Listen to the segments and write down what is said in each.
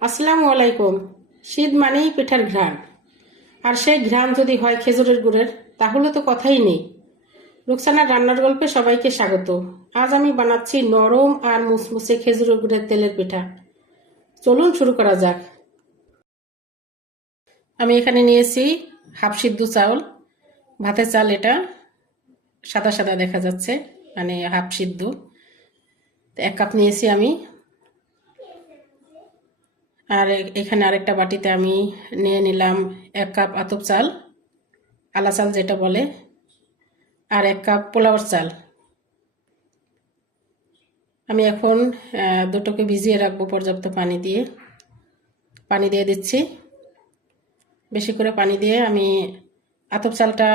আসসালামু আলাইকুম। শীত মানেই পিঠার ঘ্রাণ, আর সেই ঘ্রাণ যদি হয় খেজুরের গুড়ের, তাহলে তো কথাই নেই। রুকসানার রান্নার গল্পে সবাইকে স্বাগত। আজ আমি বানাচ্ছি নরম আর মুসমুসে খেজুরের গুড়ের তেলের পিঠা। চলুন শুরু করা যাক। আমি এখানে নিয়েছি হাফ সিদ্ধ চাউল, ভাতের চাল। এটা সাদা সাদা দেখা যাচ্ছে, মানে হাফ সিদ্ধ। 1 কাপ নিয়েছি আমি। আর এখানে আরেকটা বাটিতে আমি নিয়ে নিলাম 1 কাপ আতপ চাল, আলা চাল যেটা বলে, আর 1 কাপ পোলাওর চাল। আমি এখন দুটোকে ভিজিয়ে রাখবো পর্যাপ্ত পানি দিয়ে দিচ্ছি। বেশি করে পানি দিয়ে আমি আতপ চালটা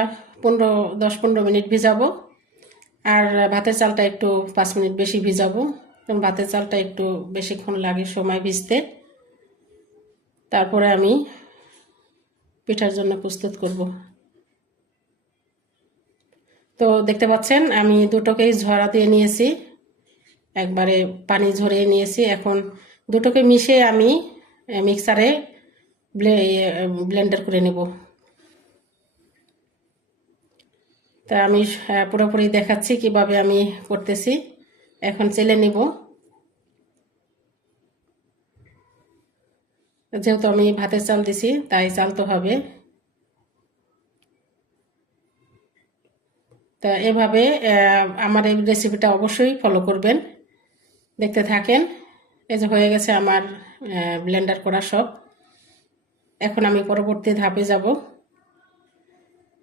10-15 মিনিট ভিজাবো, আর ভাতের চালটা একটু 5 মিনিট বেশি ভিজাবো, কারণ ভাতের চালটা একটু বেশিক্ষণ লাগে সময় ভিজতে। তারপরে আমি পিঠার জন্য প্রস্তুত করব। তো দেখতে পাচ্ছেন আমি দুটোকেই ঝরা দিয়ে নিয়েছি, একবারে পানি ঝরিয়ে নিয়েছি। এখন দুটোকে মিশিয়ে আমি মিক্সারে ব্লেন্ডার করে নেব। তা আমি পুরোপুরি দেখাচ্ছি কিভাবে আমি করতেছি। এখন চেলে নিব, যেহেতু আমি ভাতের চাল দিছি তাই চালতে হবে। তা এভাবে আমার এই রেসিপিটা অবশ্যই ফলো করবেন। দেখতে থাকেন। এই যে হয়ে গেছে আমার ব্লেন্ডার করা সব। এখন আমি পরবর্তী ধাপে যাব।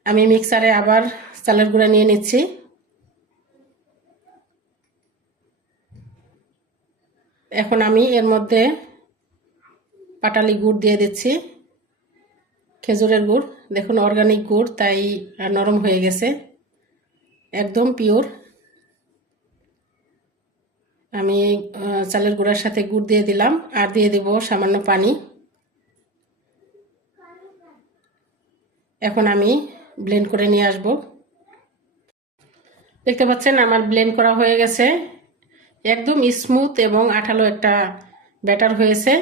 আমি মিক্সারে আবার চালের গুঁড়া নিয়ে নিচ্ছি। এখন আমি এর মধ্যে পাটালি গুড় দিয়ে দিচ্ছি, খেজুরের গুড়। দেখুন অর্গানিক গুড়, তাই নরম হয়ে গেছে, একদম পিওর। আমি চালের গুঁড়ার সাথে গুড় দিয়ে দিলাম, আর দিয়ে দিব সামান্য পানি। এখন আমি ব্লেন্ড করে নিয়ে আসব। দেখতে পাচ্ছেন আমার ব্লেন্ড করা হয়ে গেছে, একদম স্মুথ এবং আঠালো একটা ব্যাটার হয়েছে।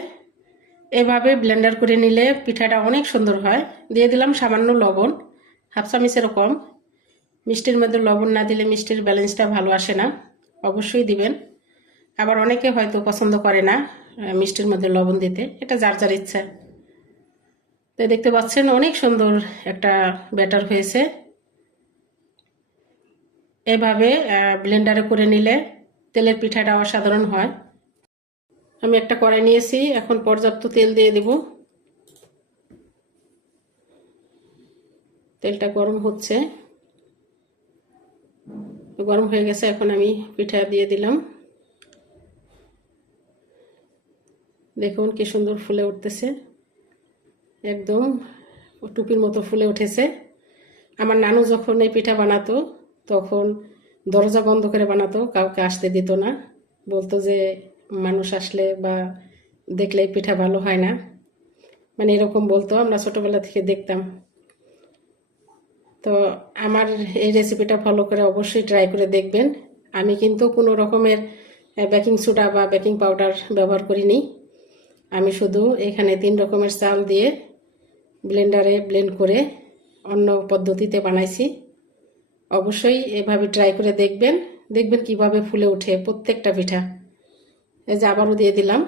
এভাবে ব্লেন্ডার করে নিলে পিঠাটা অনেক সুন্দর হয়। দিয়ে দিলাম সামান্য লবণ, হাফ চামচেরও কম। মিষ্টির মধ্যে লবণ না দিলে মিষ্টির ব্যালেন্সটা ভালো আসে না, অবশ্যই দিবেন। আবার অনেকে হয়তো পছন্দ করে না মিষ্টির মধ্যে লবণ দিতে, এটা যার যার ইচ্ছা। তো দেখতে পাচ্ছেন অনেক সুন্দর একটা ব্যাটার হয়েছে। এভাবে ব্লেন্ডারে করে নিলে তেলের পিঠাটা অসাধারণ হয়। আমি একটা কড়াই নিয়েছি, এখন পর্যাপ্ত তেল দিয়ে দিব। তেলটা গরম হচ্ছে, গরম হয়ে গেছে। এখন আমি পিঠা দিয়ে দিলাম। দেখুন কি সুন্দর ফুলে উঠতেছে, একদম টুপির মতো ফুলে উঠেছে। আমার নানু যখন এই পিঠা বানাতো তখন দরজা বন্ধ করে বানাতো, কাউকে আসতে দিত না। বলতো যে মানুষ আসলে বা দেখলে পিঠা ভালো হয় না, মানে এরকম বলতো। আমরা ছোটবেলা থেকে দেখতাম। তো আমার এই রেসিপিটা ফলো করে অবশ্যই ট্রাই করে দেখবেন। আমি কিন্তু কোনো রকমের বেকিং সোডা বা বেকিং পাউডার ব্যবহার করিনি। আমি শুধু এখানে 3 রকমের চাল দিয়ে ব্লেন্ডারে ব্লেন্ড করে অন্য পদ্ধতিতে বানাইছি। অবশ্যই এভাবে ট্রাই করে দেখবেন, দেখবেন কিভাবে ফুলে ওঠে প্রত্যেকটা পিঠা। এই যে আবারও দিয়ে দিলাম,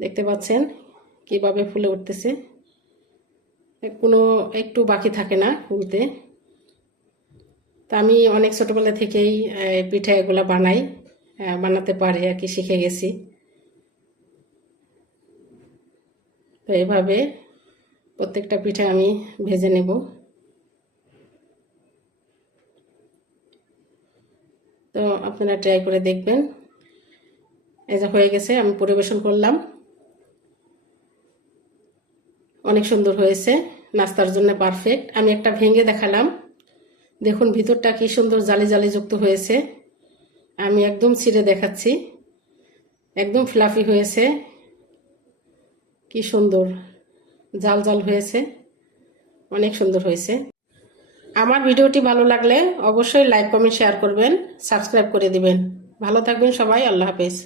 দেখতে পাচ্ছেন কিভাবে ফুলে উঠতেছে, কোনো একটু বাকি থাকে না ফুলতে। তা আমি অনেক ছোটবেলা থেকেই পিঠা এগুলো বানাতে পারি আর কি, শিখে গেছি। তো এভাবে প্রত্যেকটা পিঠা আমি ভেজে নেব। তো আপনারা ট্রাই করে দেখবেন। এই যে হয়ে গেছে, আমি পরিবেশন করলাম। অনেক সুন্দর হয়েছে, নাস্তার জন্য পারফেক্ট। আমি একটা ভেঙে দেখালাম, দেখুন ভিতরটা কি সুন্দর জালি জালি যুক্ত হয়েছে। আমি একদম ছিঁড়ে দেখাচ্ছি, একদম ফ্লাফি হয়েছে, কি সুন্দর জাল জাল হয়েছে, অনেক সুন্দর হয়েছে। আমার ভিডিওটি ভালো লাগলে অবশ্যই লাইক কমেন্ট শেয়ার করবেন, সাবস্ক্রাইব করে দিবেন। ভালো থাকবেন সবাই, আল্লাহ হাফেজ।